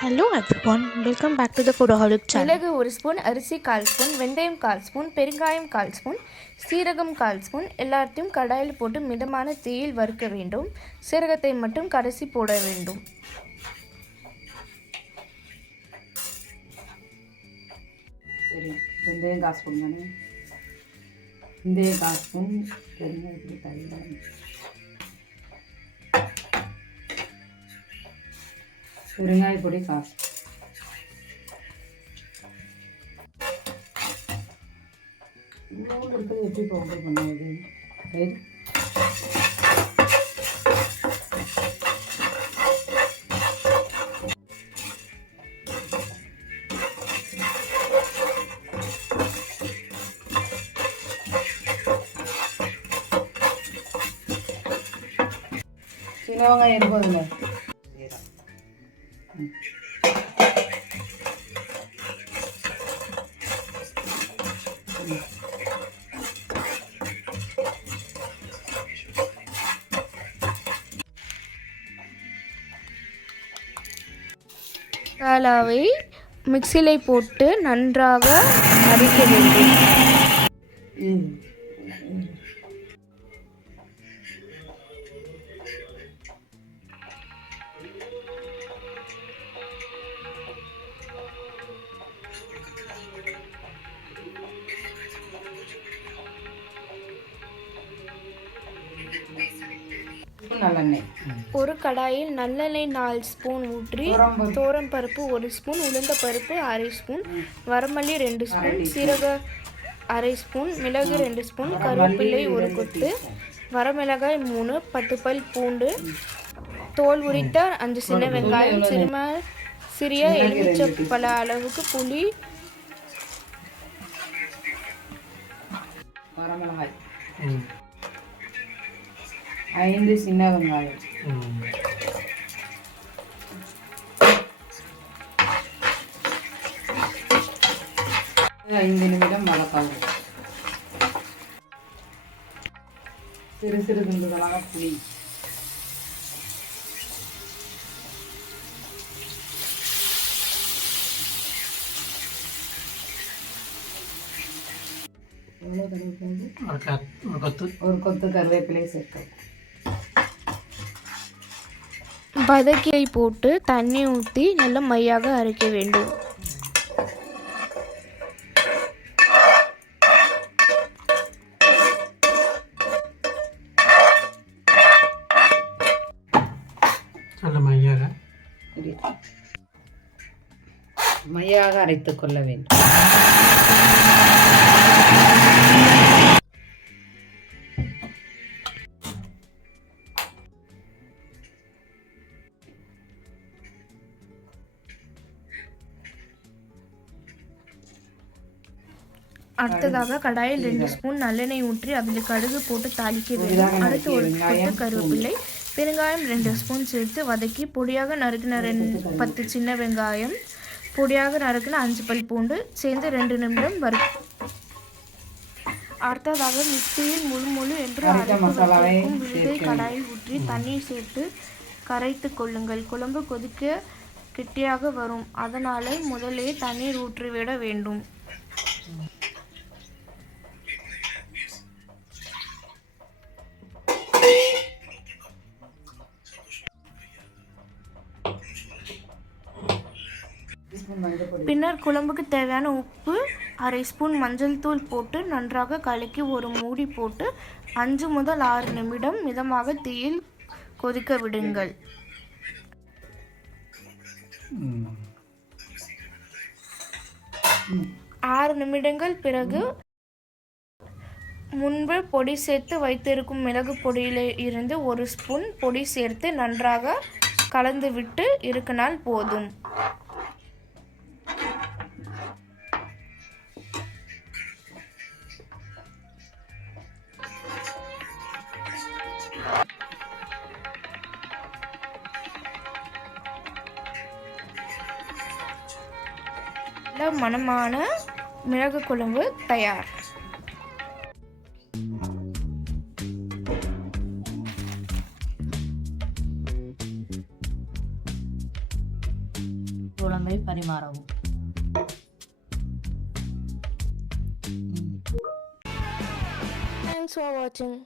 Hello everyone, welcome back to the Foodaholic channel. மிளகு ஒரு spoon அரிசி கால் ஸ்பூன் வெந்தயம் கால் ஸ்பூன் பெருங்காயம் கால் ஸ்பூன் சீரகம் கால் ஸ்பூன் எல்லாத்தையும் கடாயில் போட்டு மிதமான தீயில் வறுக்க வேண்டும். சீரகத்தை மட்டும் கடைசி போட வேண்டும். சரி வெந்தயம் காசு ஸ்பூன் தானே? வெந்தயம் காசு ஸ்பூன் பெருங்காயத்துக்கு தயிர். മുരിങ്ങായ്പൊടി പൊടി എടുത്ത് വെട്ടി പൗഡർ പണിയത് மசாலாவை மிக்சியில் போட்டு நன்றாக அரைக்க வேண்டும். நல்லெண்ணெய். ஒரு கடாயில் நல்லெண்ணெய் நாலு ஸ்பூன் ஊற்றி. தோரம் பருப்பு. ஒரு ஸ்பூன் உளுந்த பருப்பு அரை ஸ்பூன் வரமல்லி ரெண்டு ஸ்பூன் சீரக அரை ஸ்பூன் மிளகு ரெண்டு ஸ்பூன் கருவேப்பிலை ஒரு கொத்து வரமிளகாய் மூணு பத்து பல் பூண்டு தோல் உரித்த அஞ்சு சின்ன வெங்காயம் சிறும சிறிய எலுமிச்சப்பழ அளவுக்கு புளி. வரமிளகாய். ஐந்து சின்ன வெங்காயம் ஐந்து நிமிடம் வளர்க்கவும் சிறு சிறு துண்டுகளாக புளி எவ்வளோ கருவேப்பிலை ஒரு கொத்து கருவேப்பிலை சேர்க்கவும் வதக்கியை போட்டு தண்ணி ஊற்றி நல்ல மையாக அரைக்க வேண்டும். மையாக அரைத்துக் கொள்ள வேண்டும் அடுத்ததாக கடாயில் ரெண்டு ஸ்பூன் நல்லெண்ணெய் ஊற்றி அதில் கடுகு போட்டு தாளிக்க வேண்டும். அடுத்து ஒரு கொத்து கருவேப்பிலை பெருங்காயம் ரெண்டு ஸ்பூன் சேர்த்து வதக்கி பொடியாக நறுக்கின ரெண்டு பத்து சின்ன வெங்காயம் பொடியாக நறுக்கின அஞ்சு பல் பூண்டு சேர்ந்து ரெண்டு நிமிடம் வறு அடுத்ததாக மிக்சியில் முழு முழு என்று வைத்திருக்கும் விழுதை கடாயில் ஊற்றி தண்ணீர் சேர்த்து கரைத்து கொள்ளுங்கள். குழம்பு கொதிக்க கெட்டியாக வரும். அதனாலே முதலே தண்ணீர் ஊற்றிவிட வேண்டும். பின்னர் குழம்புக்கு தேவையான உப்பு அரை ஸ்பூன் மஞ்சள் தூள் போட்டு நன்றாக கலக்கி ஒரு மூடி போட்டு அஞ்சு முதல் ஆறு நிமிடம் மிதமாக தீயில் கொதிக்க விடுங்கள். ஆறு நிமிடங்கள் பிறகு முன்பு பொடி சேர்த்து வைத்திருக்கும் மிளகு பொடியிலே இருந்து ஒரு ஸ்பூன் பொடி சேர்த்து நன்றாக கலந்துவிட்டு இருக்கினால் போதும். நல்ல மணமான மிளகு குழம்பு தயார். குழம்பை பரிமாறவும். தேங்க்ஸ் ஃபார் வாட்சிங்